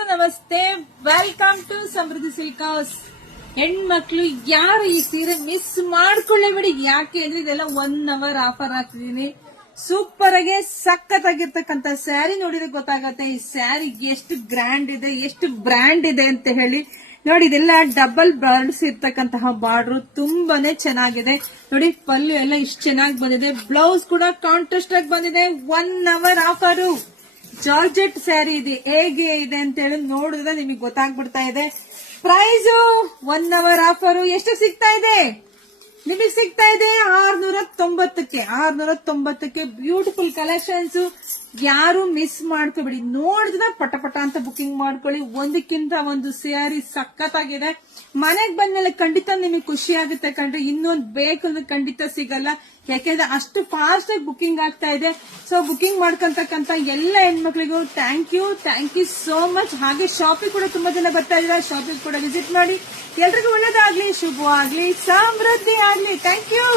ನಮಸ್ತೆ, welcome to Samruddhi silk house. ಹೆಣ್ಮಕ್ಳು ಯಾರು ಈ ಸೀರೆ ಮಿಸ್ ಮಾಡ್ಕೊಳ್ಳೇಬೇಡಿ. ಯಾಕೆ ಅಂದ್ರೆ ಇದೆಲ್ಲ 1 hour ಆಫರ್ ಹಾಕ್ತಿದೀನಿ. ಸೂಪರ್ ಆಗಿ ಸಖತ್ತಾಗಿರ್ತಕ್ಕಂಥ ಸ್ಯಾರಿ ನೋಡಿದ್ರೆ ಗೊತ್ತಾಗತ್ತೆ ಈ ಸ್ಯಾರಿ ಎಷ್ಟು ಗ್ರ್ಯಾಂಡ್ ಇದೆ, ಎಷ್ಟು ಬ್ರ್ಯಾಂಡ್ ಇದೆ ಅಂತ ಹೇಳಿ. ನೋಡಿ, ಇದೆಲ್ಲ ಡಬಲ್ ಬರ್ಡ್ಸ್ ಇರ್ತಕ್ಕಂತಹ ಬಾರ್ಡರ್ ತುಂಬಾನೇ ಚೆನ್ನಾಗಿದೆ. ನೋಡಿ, ಪಲ್ಲು ಎಲ್ಲ ಇಷ್ಟು ಚೆನ್ನಾಗಿ ಬಂದಿದೆ. ಬ್ಲೌಸ್ ಕೂಡ ಕಾಂಟ್ರಾಸ್ಟ್ ಆಗಿ ಬಂದಿದೆ. 1 hour ಆಫರು. ಜಾರ್ಜೆಟ್ ಸ್ಯಾರಿ ಇದೆ, ಹೇಗೆ ಇದೆ ಅಂತ ಹೇಳಿ ನೋಡಿದ್ರೆ ನಿಮಗೆ ಗೊತ್ತಾಗ್ಬಿಡ್ತಾ ಇದೆ. ಪ್ರೈಸ್ 1 hour ಆಫರು ಎಷ್ಟು ಸಿಗ್ತಾ ಇದೆ? ನಿಮಗೆ ಸಿಗ್ತಾ ಇದೆ 690ಕ್ಕೆ ಬ್ಯೂಟಿಫುಲ್ ಕಲೆಕ್ಷನ್ಸ್. ಯಾರು ಮಿಸ್ ಮಾಡ್ಕೋಬೇಡಿ. ನೋಡಿದ್ರೆ ಪಟ ಪಟ ಅಂತ ಬುಕಿಂಗ್ ಮಾಡ್ಕೊಳ್ಳಿ. ಒಂದಕ್ಕಿಂತ ಒಂದು ಸ್ಯಾರಿ ಸಖತ್ತಾಗಿದೆ. ಮನೆಗ್ ಬಂದ್ಮೇಲೆ ಖಂಡಿತ ನಿಮಗೆ ಖುಷಿ ಆಗುತ್ತೆ ಕಂಡ್ರೆ. ಇನ್ನೊಂದು ಬೇಕಂದ್ರೆ ಖಂಡಿತ ಸಿಗಲ್ಲ, ಯಾಕೆಂದ್ರೆ ಅಷ್ಟು ಫಾಸ್ಟ್ ಆಗಿ ಬುಕಿಂಗ್ ಆಗ್ತಾ ಇದೆ. ಸೊ ಬುಕಿಂಗ್ ಮಾಡ್ಕೊಂತಕ್ಕಂತ ಎಲ್ಲ ಹೆಣ್ಮಕ್ಳಿಗೂ ಥ್ಯಾಂಕ್ ಯು ಸೋ ಮಚ್. ಹಾಗೆ ಶಾಪಿಂಗ್ ಕೂಡ ತುಂಬಾ ಜನ ಬರ್ತಾ ಇದ್ದಾರೆ, ಶಾಪಿಂಗ್ ಕೂಡ ವಿಸಿಟ್ ಮಾಡಿ. ಎಲ್ರಿಗೂ ಒಳ್ಳೇದಾಗ್ಲಿ, ಶುಭವಾಗ್ಲಿ, ಸಮೃದ್ಧಿ ಆಗ್ಲಿ. Thank you.